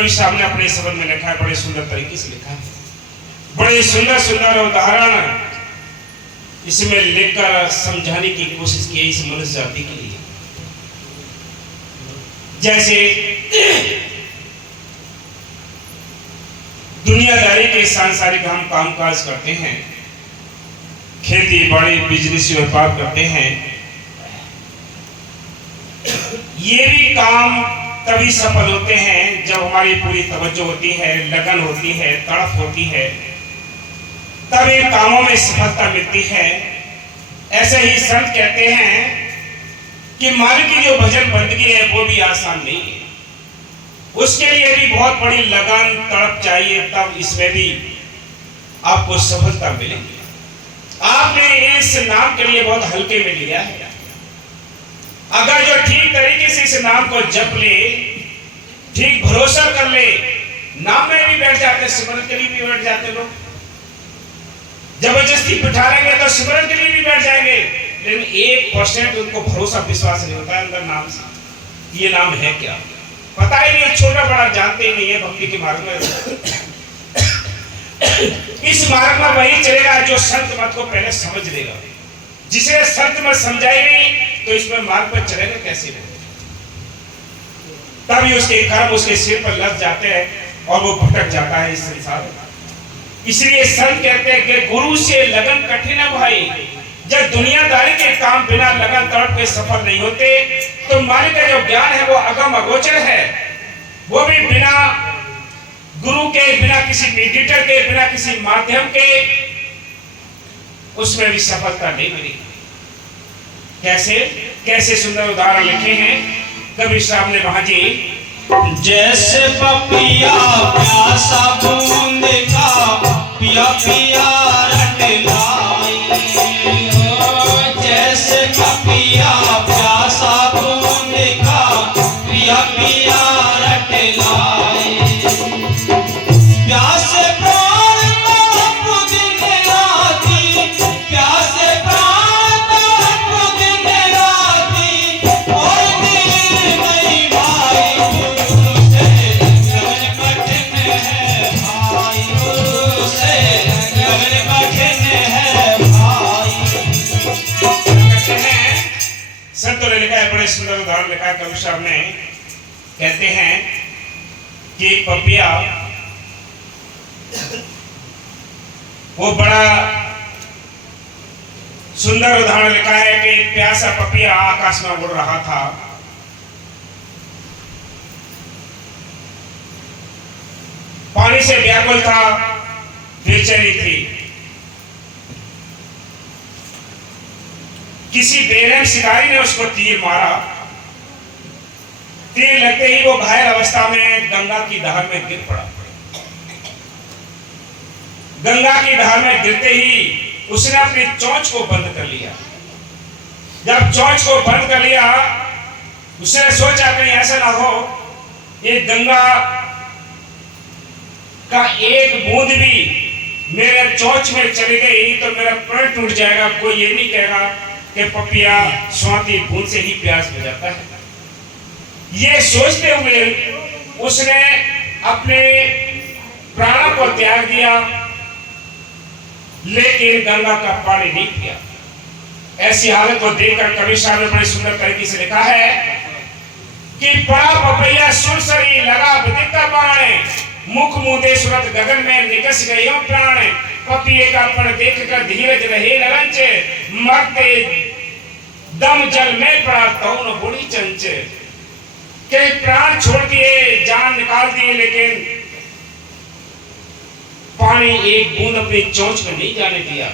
कवि साहब ने अपने शब्द में लिखा है, बड़े सुंदर तरीके से लिखा है, बड़े सुंदर सुंदर उदाहरण इसमें लिखकर समझाने की कोशिश की इस मनुष्य जाति के लिए। जैसे दुनियादारी के सांसारिक हम कामकाज करते हैं, खेती बाड़ी बिजनेस व्यापार करते हैं, ये भी काम तभी सफल होते हैं जब हमारी पूरी तवज्जो होती है, लगन होती है, तड़प होती है, तब इन कामों में सफलता मिलती है। ऐसे ही संत कहते हैं कि मालिक की जो भजन बंदगी है वो भी आसान नहीं है, उसके लिए भी बहुत बड़ी लगन तड़प चाहिए, तब इसमें भी आपको सफलता मिलेगी। आपने इस नाम के लिए बहुत हल्के में लिया है, अगर जो ठीक तरीके से इस नाम को जप ले, ठीक भरोसा कर ले, नाम में भी बैठ जाते, सिमरन के लिए भी बैठ जाते लोग, जबरदस्ती बिठा लेंगे तो सिमरन के लिए भी बैठ जाएंगे, लेकिन 1% उनको भरोसा विश्वास नहीं होता है अंदर नाम से। ये नाम है क्या पता ही नहीं है, छोटा बड़ा जानते ही नहीं है। भक्ति के मार्ग में इस मार्ग में वही चलेगा जो संत मत को पहले समझ लेगा। जिसे संत मत समझाई नहीं तो इसमें मार्ग पर चलेगा कैसे? तभी उसके कर्म उसके सिर पर लग जाते हैं और वो भटक जाता है इस संसार में। इसलिए संत कहते हैं कि गुरु से लगन कठिन है भाई। जब दुनियादारी के काम बिना लगन तड़प के सफल नहीं होते तो मालिक का जो ज्ञान है वो अगम अगोचर है, वो भी बिना गुरु के, बिना किसी मीडिएटर के, बिना किसी माध्यम के उसमें भी सफलता नहीं मिली। कैसे कैसे सुंदर उदाहरण लिखे हैं कबीर साहब ने वहां जी। जैसे पपिया प्यासा बूंद का पिया पिया रट लाई, जैसे पपिया प्यासा बूंद का पिया पिया रट लाई, प्यासे प्राण तड़प दिन राती, प्यासे प्राण तड़प दिन राती, और दिल नहीं भाई गुरु से लगन कठिन है भाई, गुरु से लगन कठिन है भाई। कहते हैं संतों ने लिखा है, बड़े सुंदर उदाहरण लिखा है कबीर साहब ने। कहते हैं कि पपिया वो बड़ा सुंदर उदाहरण लिखा है कि एक प्यासा पपिया आकाश में उड़ रहा था, पानी से व्याकुल था, बेचैनी थी। किसी बेरहम शिकारी ने उसको तीर मारा, तीर लगते ही वो घायल अवस्था में गंगा की धार में गिर पड़ा। गंगा की धार में गिरते ही उसने अपनी चोंच को बंद कर लिया। जब चोंच को बंद कर लिया उसने सोचा कहीं ऐसा ना हो ये गंगा का एक बूंद भी मेरे चोंच में चली गई तो मेरा प्राण टूट जाएगा। कोई ये नहीं कहेगा कि पपिया स्वाति बूंद से ही प्यास बुझाता है। ये सोचते हुए उसने अपने प्राणों को त्याग दिया, लेकिन गंगा का पानी नहीं पिया। ऐसी हालत को देखकर कबीर साहब ने बड़े सुंदर तरीके से लिखा है कि पड़ा पपैया सुरसरी लगा विदिता बाण, मुख मुदे सुरत गगन में निकस गयो प्राण, पपिये का पण देखकर धीरज रहे नरंच, मरते दम जल में पड़ा तौन बुढ़ी चंच। के प्राण छोड़ दिए, जान निकाल दिए, लेकिन पानी एक बूंद अपनी चोंच में नहीं जाने दिया।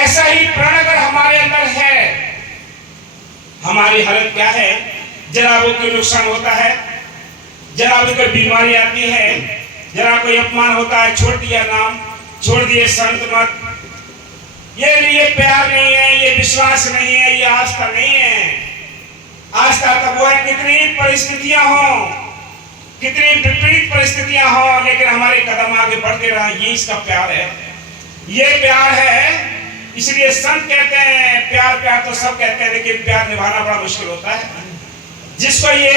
ऐसा ही प्राण अगर हमारे अंदर है, हमारी हालत क्या है? जरा वो कोई नुकसान होता है, जरा वो कोई बीमारी आती है, जरा कोई अपमान होता है, छोड़ दिया नाम, छोड़ दिए संत मत। ये प्यार नहीं है, ये विश्वास नहीं है, ये आस्था नहीं है। आस्था तब वो है कितनी परिस्थितियां हो, कितनी विपरीत परिस्थितियां हो, लेकिन हमारे कदम आगे बढ़ते रहे, ये इसका प्यार है। ये प्यार है। इसलिए संत कहते हैं प्यार प्यार तो सब कहते हैं, लेकिन प्यार निभाना बड़ा मुश्किल होता है। जिसको ये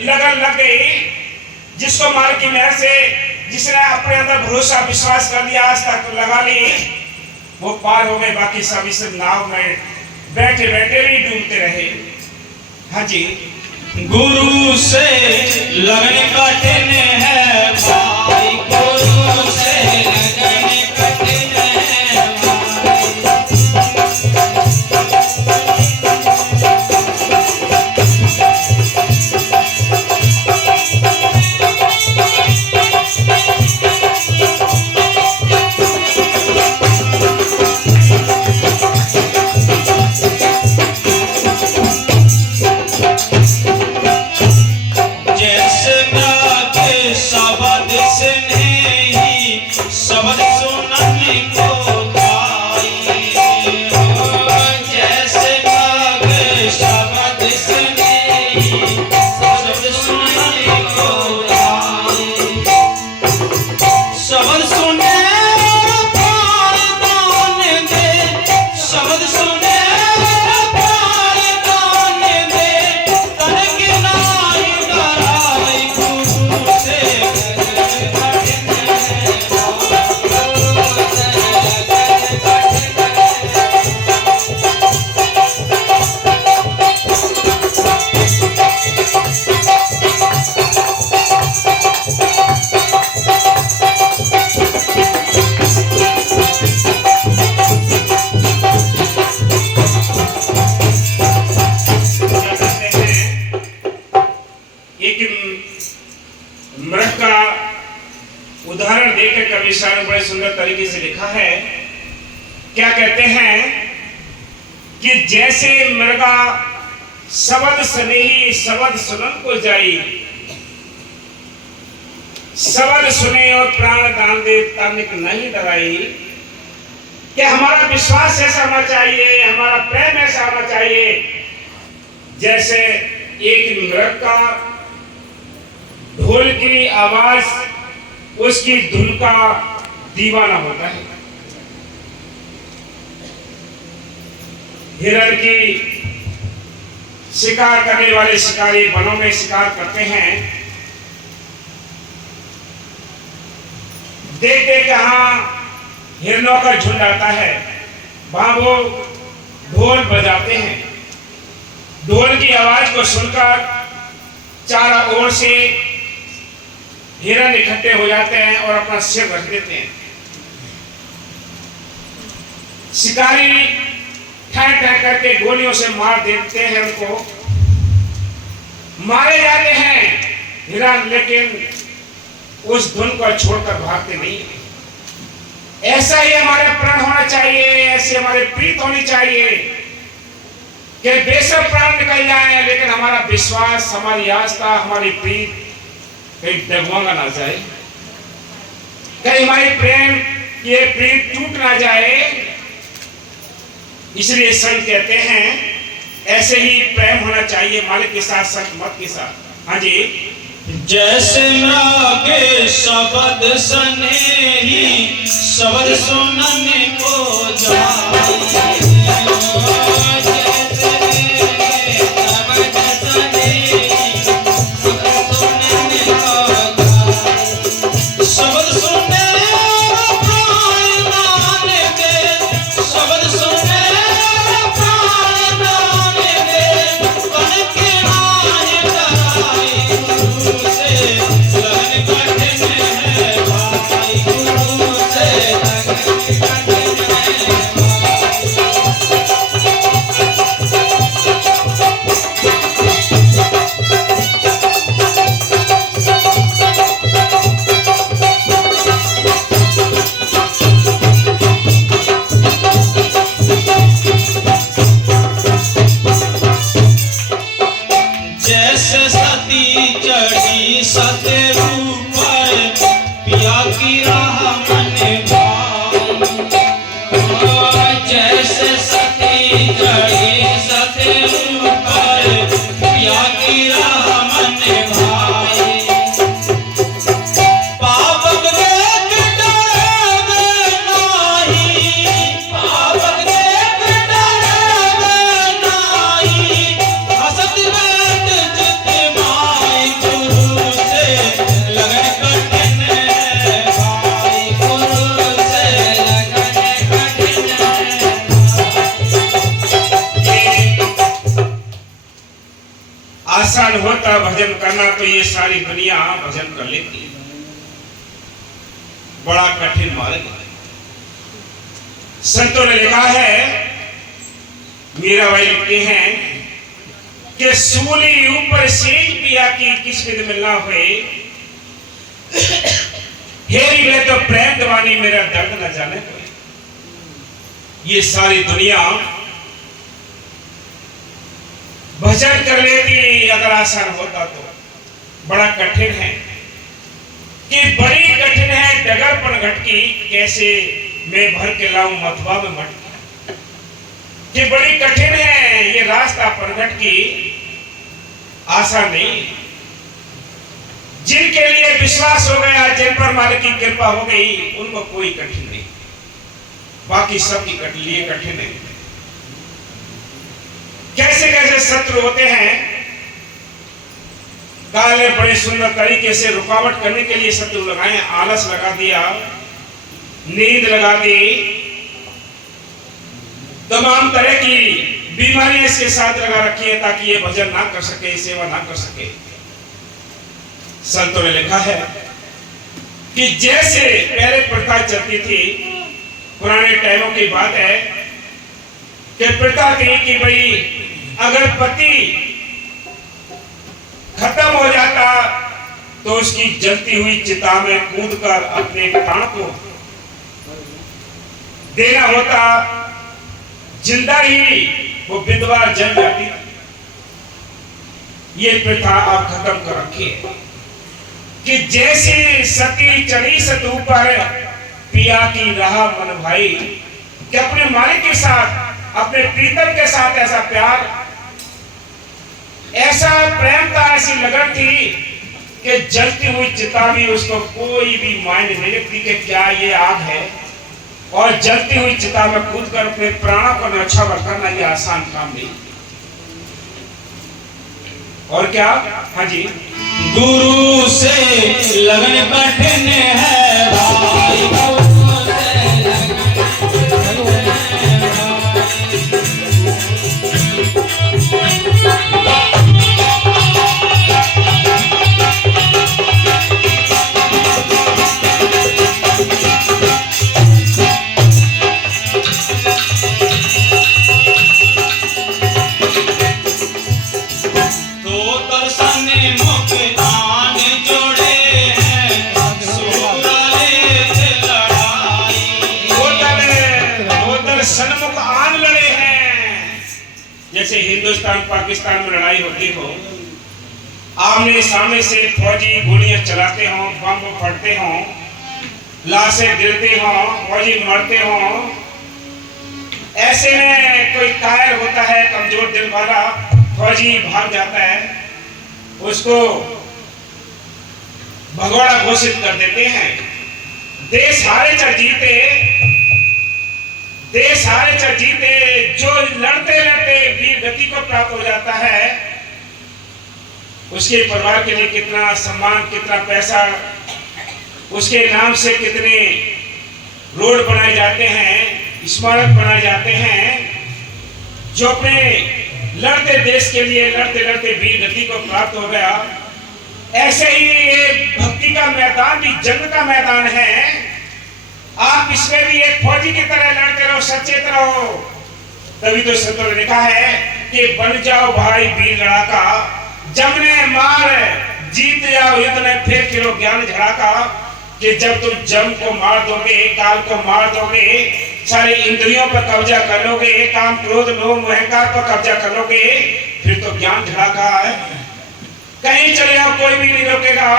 लगन लग गई जिसको मालिक की मेहर से, जिसने अपने अंदर भरोसा विश्वास कर लिया, आज तक लगा ली, वो पार हो गए। बाकी सब इस नाव में बैठे बैठे भी डूबते रहे। हाँ जी। गुरु से लगन कठिन है भाई, गुरु से लगन कठिन है मृग का उदाहरण देकर कवि शाह ने बड़े सुंदर तरीके से लिखा है। क्या कहते हैं कि जैसे मृगा शब्द स्नेही शब्द सुनन को जाई, शब्द सुने और प्राण दान दे तनिक नहीं डराई। कि हमारा विश्वास ऐसा होना चाहिए, हमारा प्रेम ऐसा होना चाहिए जैसे एक मृग का ढोल की आवाज उसकी धुन का दीवाना होता है। हिरण की शिकार करने वाले शिकारी वनों में शिकार करते हैं, देखते कहां हिरणों का झुंड आता है, वहां वो ढोल बजाते हैं। ढोल की आवाज को सुनकर चारों ओर से हिरण इकट्ठे हो जाते हैं और अपना सिर रख देते हैं। शिकारी ठह ठह करके गोलियों से मार देते हैं, उनको मारे जाते हैं हिरण, लेकिन उस धुन को छोड़कर भागते नहीं। ऐसा ही हमारे प्राण होना चाहिए, ऐसी हमारी प्रीत होनी चाहिए कि बेशक प्राण निकल जाए लेकिन हमारा विश्वास, हमारी आस्था, हमारी प्रीत कहीं डगमगा ना जाए, कहीं हमारी प्रेम ये प्रीत टूट ना जाए। इसलिए संत कहते हैं ऐसे ही प्रेम होना चाहिए मालिक के साथ, संत मत के साथ। हाँ जी। जैसे मृग शब्द स्नेही शब्द सुनने को जाए, आसान होता भजन करना तो ये सारी दुनिया भजन कर लेती। बड़ा कठिन मार्ग है। संतों ने लिखा है, मीराबाई लिखते हैं कि सूली ऊपर सेज पिया की किस विध मिलना हुए, हेरी वे तो प्रेम दवानी मेरा दर्द न जाने हुए। ये सारी दुनिया भजन कर लेती अगर आसान होता तो। बड़ा कठिन है कि बड़ी कठिन है डगर पर घटकी, कैसे मैं भर के लाऊं मथुआ में मटकी। कि बड़ी कठिन है ये रास्ता प्रगट की, आसान नहीं। जिनके लिए विश्वास हो गया, जिन पर मालिक की कृपा हो गई, उनको कोई कठिन नहीं। बाकी सबकी लिए कठिन है। कैसे कैसे शत्रु होते हैं, काले बड़े सुंदर तरीके से रुकावट करने के लिए शत्रु लगाए। आलस लगा दिया, नींद लगा दी, तमाम तरह की बीमारियां इसके साथ लगा रखी है ताकि ये भजन ना कर सके, सेवा ना कर सके। संतों ने लिखा है कि जैसे पहले प्रथा चलती थी, पुराने टाइमों की बात है कि प्रथा थी कि भाई अगर पति खत्म हो जाता तो उसकी जलती हुई चिता में कूदकर अपने प्राण को देना होता, जिंदा ही वो विधवा जल जाती। ये प्रथा आप खत्म कर रखी है कि जैसे सती चढ़ी सतू पर पिया की रहा मन भाई, कि अपने मालिक के साथ, अपने प्रीतम के साथ ऐसा प्यार, ऐसा प्रेम था, ऐसी लगन थी कि जलती हुई चिता भी उसको कोई भी मायने नहीं रखती कि क्या ये आग है। और जलती हुई चिता में कूदकर अपने प्राणों को न्यौछावर करना ये आसान काम नहीं। और क्या, हाँ जी, गुरु से लगन कठिन है भाई। सन्मुख आन लड़े हैं। जैसे हिंदुस्तान पाकिस्तान में लड़ाई होती हो, आमने सामने से फौजी गोलियां चलाते हो, बम फटते हो, लाशें गिरते हो, फौजी मरते हो। ऐसे में कोई कायर होता है, कमजोर दिल वाला फौजी भाग जाता है, उसको भगोड़ा घोषित कर देते हैं। देश हारे चाहे जीते, देश हारे चाहे जीते, जो लड़ते लड़ते वीर गति को प्राप्त हो जाता है, उसके परिवार के लिए कितना सम्मान, कितना पैसा, उसके नाम से कितने रोड बनाए जाते हैं, स्मारक बनाए जाते हैं। जो अपने लड़ते देश के लिए लड़ते लड़ते वीर गति को प्राप्त हो गया, ऐसे ही ये भक्ति का मैदान भी जंग का मैदान है। आप इसमें भी एक फौजी की तरह लड़ते रहो, सचेत रहो। तभी तो संतों ने लिखा है कि बन जाओ भाई वीर लड़ाका, जमने मार जीत जाओ युद्ध में, फिर खिलो ज्ञान झड़ाका। कि जब तुम जम को मार दोगे, काल को मार दोगे, सारी इंद्रियों पर कब्जा कर लोगे, काम क्रोध लोभ अहंकार पर कब्जा कर लोगे, फिर तो ज्ञान झड़ाका है। कहीं चले जाओ कोई भी नहीं रोकेगा।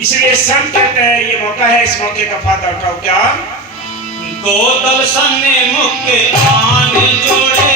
इसलिए संत कहते हैं ये मौका है, इस मौके का फायदा उठाओ। क्या दो दल सन्मुख आन जोड़े